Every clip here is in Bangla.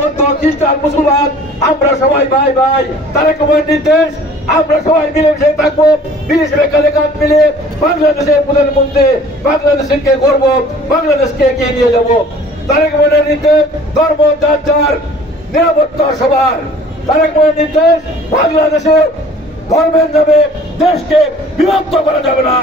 বৌদ্ধ খ্রিস্টান মুসলমান আমরা সবাই ভাই ভাই। তারেক রহমানের নির্দেশ আমরা সবাই মিলেমিশে থাকবো, মিলেমিশে কাঁধে কাঁধ মিলে বাংলাদেশের প্রধানমন্ত্রী বাংলাদেশকে গর্ব, বাংলাদেশকে এগিয়ে নিয়ে যাবো। তারেক রহমানের নির্দেশ ধর্ম যার যার, নিরাপত্তা সবার। তারেক রহমানের নির্দেশ বাংলাদেশে ধর্মের নামে দেশকে বিভক্ত করা যাবে না।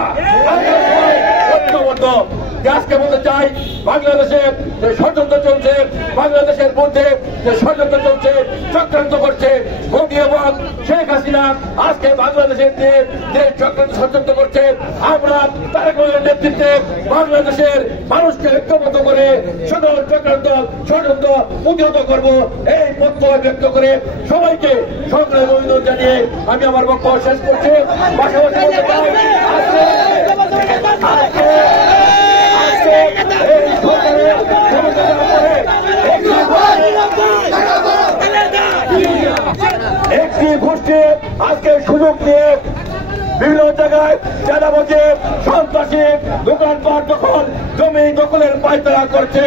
আজকে বলতে চাই, বাংলাদেশে যে ষড়যন্ত্র চলছে, বাংলাদেশের মধ্যে যে ষড়যন্ত্র চলছে, চক্রান্ত করছে মোদী এবং শেখ হাসিনা, আজকে বাংলাদেশের যে ষড়যন্ত্র করছে, আমরা তারেক রহমানের নেতৃত্বে বাংলাদেশের মানুষকে ঐক্যবদ্ধ করে সকল চক্রান্ত ষড়যন্ত্র প্রতিহত করবো, এই বক্তব্য ব্যক্ত করে সবাইকে সংগ্রাম অভিনন্দন জানিয়ে আমি আমার বক্তব্য শেষ করছি। পাশাপাশি বলতে চাই, একটি গোষ্ঠী আজকে সুযোগ নিয়ে বিভিন্ন জায়গায় চাঁদাবাজি, সন্ত্রাসী, দোকানপাট দখল, জমি দখলের পায়তারা করছে।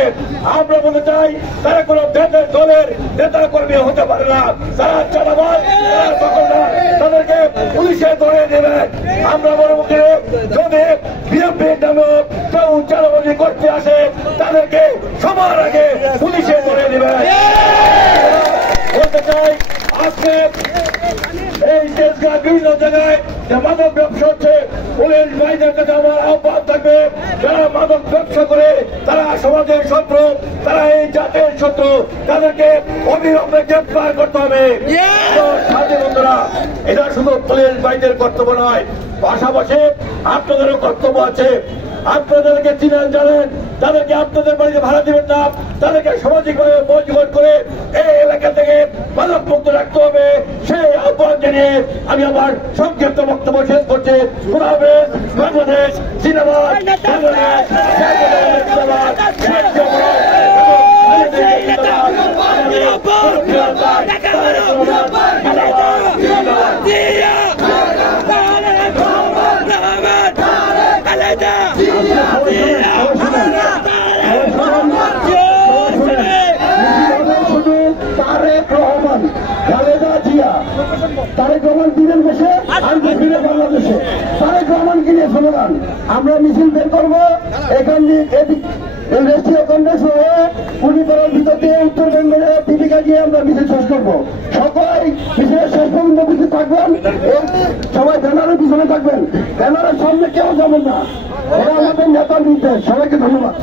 আমরা বলতে চাই, তারা কোন দলের নেতা কর্মী হতে পারে না। তারা চাঁদাবাজ, তারা দখলদার, তাদেরকে পুলিশে ধরে দেবেন। আমরা বলব যে যদি বিএনপির নামে কেউ চাঁদাবাজি করতে আসে, তাদেরকে সবার আগে পুলিশে ধরে দেবেন। বলতে চাই, আজকে এই দেশকে বিভিন্ন জায়গায় যে মাদক ব্যবসা হচ্ছে, পুলিশ ভাইদের কাছে আমার আহ্বান থাকবে, যারা মাদক ব্যবসা করে তারা সমাজের শত্রু, তারা এই জাতির শত্রু, তাদেরকে অবিলম্বে গ্রেফতার করতে হবে। সাথী বন্ধুরা, এটা শুধু পুলিশ ভাইদের কর্তব্য নয়, পাশাপাশি আপনাদেরও কর্তব্য আছে। আপনাদেরকে চিনেন জানেন, তাদেরকে আপনাদের বাড়িতে ভাড়া দিবেন না, তাদেরকে সামাজিকভাবে বহিষ্কার করে এই এলাকা থেকে মাদক মুক্ত রাখতে হবে। সেই আহ্বান জানিয়ে আমি আমার সংক্ষিপ্ত বক্তব্য শেষ করছি। খোদা হাফেজ। বাংলাদেশ জিন্দাবাদ, বাংলাদেশ তারেক রহমান দিনের দেশে দিনের বাংলাদেশে, তারেক রহমানকে নিয়ে স্লোগান আমরা মিছিল বের করবো। এখান রাষ্ট্রীয় কংগ্রেস হয়ে পুরীপাড়ার ভিতর দিয়ে উত্তর বেঙ্গলে দীপিকা গিয়ে আমরা মিছিল শেষ করবো। সবাই মিছিলের শেষ পর্যন্ত পিছিয়ে থাকবেন, সবাই ব্যানারের পিছনে থাকবেন, ব্যানারের সামনে কেউ যাবেন না। এটা আমাদের নেতার নির্দেশ। সবাইকে ধন্যবাদ।